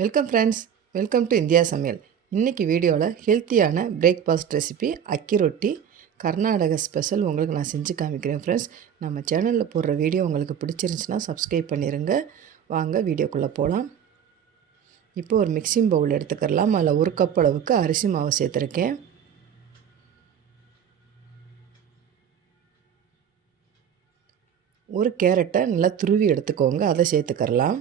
Welcome friends, welcome to India சமையல். இன்றைக்கி வீடியோவில் ஹெல்த்தியான பிரேக்ஃபாஸ்ட் ரெசிபி அக்கி ரொட்டி கர்நாடக ஸ்பெஷல் உங்களுக்கு நான் செஞ்சு காமிக்கிறேன். ஃப்ரெண்ட்ஸ், நம்ம சேனலில் போடுற வீடியோ உங்களுக்கு பிடிச்சிருந்துச்சுன்னா சப்ஸ்கிரைப் பண்ணிடுங்க. வாங்க வீடியோக்குள்ளே போகலாம். இப்போ ஒரு மிக்சிங் பவுல் எடுத்துக்கலாம். அதில் 1 கப் அளவுக்கு அரிசி மாவு சேர்த்துருக்கேன். ஒரு கேரட்டை நல்லா துருவி எடுத்துக்கோங்க, அதை சேர்த்துக்கலாம்.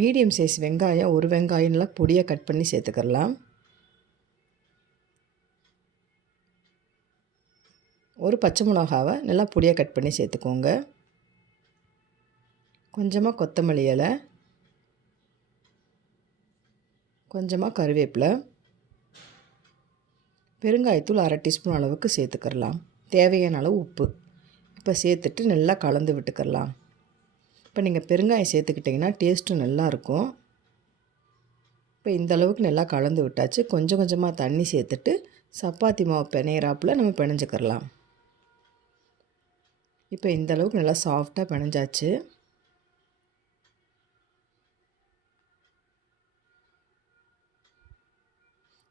மீடியம் சைஸ் வெங்காயம், ஒரு வெங்காயம் நல்லா பொடியாக கட் பண்ணி சேர்த்துக்கலாம். ஒரு பச்சை மிளகாவை நல்லா பொடியாக கட் பண்ணி சேர்த்துக்கோங்க. கொஞ்சமாக கொத்தமல்லி இலை, கொஞ்சமாக கருவேப்பிலை, பெருங்காயத்தூள் 1/2 டீஸ்பூன் அளவுக்கு சேர்த்துக்கலாம். தேவையான அளவு உப்பு இப்போ சேர்த்துட்டு நல்லா கலந்து விட்டுக்கலாம். இப்போ நீங்கள் பெருங்காயம் சேர்த்துக்கிட்டிங்கன்னா டேஸ்ட்டும் நல்லாயிருக்கும். இப்போ இந்த அளவுக்கு நல்லா கலந்து விட்டாச்சு. கொஞ்சம் கொஞ்சமாக தண்ணி சேர்த்துட்டு சப்பாத்தி மாவு பிணையிறாப்பில் நம்ம பிணைஞ்சிக்கிறலாம். இப்போ இந்த அளவுக்கு நல்லா சாஃப்டாக பிணைஞ்சாச்சு.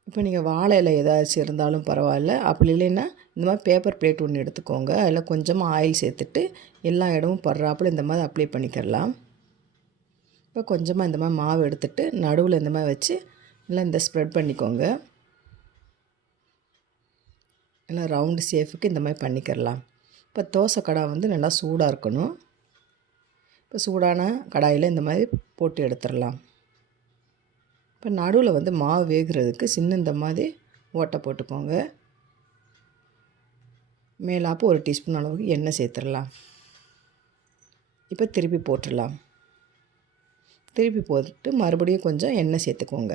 இப்போ நீங்கள் வாழை இலை ஏதாச்சும் இருந்தாலும் பரவாயில்ல, அப்படி இல்லைன்னா இந்த மாதிரி பேப்பர் பிளேட் ஒன்று எடுத்துக்கோங்க. அதில் கொஞ்சமாக ஆயில் சேர்த்துட்டு எல்லா இடமும் படுறாப்புல இந்த மாதிரி அப்ளை பண்ணிக்கிறலாம். இப்போ கொஞ்சமாக இந்த மாதிரி மாவு எடுத்துகிட்டு நடுவில் இந்த மாதிரி வச்சு நல்லா இந்த ஸ்ப்ரெட் பண்ணிக்கோங்க. நல்லா ரவுண்டு ஷேஃபுக்கு இந்த மாதிரி பண்ணிக்கிறலாம். இப்போ தோசை கடாய் வந்து நல்லா சூடாக இருக்கணும். இப்போ சூடான கடாயில் இந்த மாதிரி போட்டு எடுத்துடலாம். இப்போ நடுவில் வந்து மாவு வேகிறதுக்கு சின்ன இந்த மாதிரி ஓட்டை போட்டுக்கோங்க. மேலாப்பு 1 டீஸ்பூன் அளவுக்கு எண்ணெய் சேர்த்துடலாம். இப்போ திருப்பி போட்டுடலாம். திருப்பி போட்டுட்டு மறுபடியும் கொஞ்சம் எண்ணெய் சேர்த்துக்கோங்க.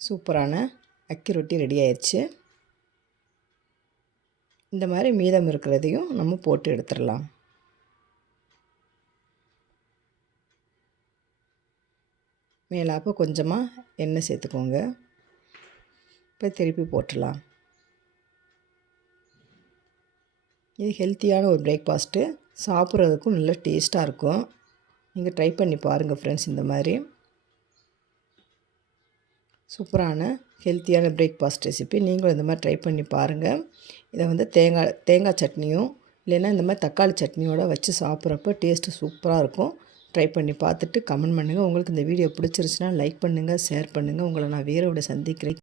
சூப்பரான அக்கி ரொட்டி ரெடி ஆயிடுச்சு. இந்த மாதிரி மீதம் இருக்கிறதையும் நம்ம போட்டு எடுத்துடலாம். மேலாப்போ கொஞ்சமாக எண்ணெய் சேர்த்துக்கோங்க. இப்போ திருப்பி போட்டுடலாம். இது ஹெல்த்தியான ஒரு பிரேக்ஃபாஸ்ட்டு, சாப்பிட்றதுக்கும் நல்ல டேஸ்ட்டாக இருக்கும். நீங்கள் ட்ரை பண்ணி பாருங்கள் ஃப்ரெண்ட்ஸ். இந்த மாதிரி சூப்பரான ஹெல்த்தியான பிரேக்ஃபாஸ்ட் ரெசிபி நீங்களும் இந்த மாதிரி ட்ரை பண்ணி பாருங்கள். இதை வந்து தேங்காய் சட்னியும் இல்லைன்னா இந்த மாதிரி தக்காளி சட்னியோடு வச்சு சாப்பிட்றப்ப டேஸ்ட்டு சூப்பராக இருக்கும். ட்ரை பண்ணி பார்த்துட்டு கமெண்ட் பண்ணுங்கள். உங்களுக்கு இந்த வீடியோ பிடிச்சிருச்சுன்னா லைக் பண்ணுங்கள், ஷேர் பண்ணுங்கள். உங்களை நான் வேறு சந்திக்கிறேன்.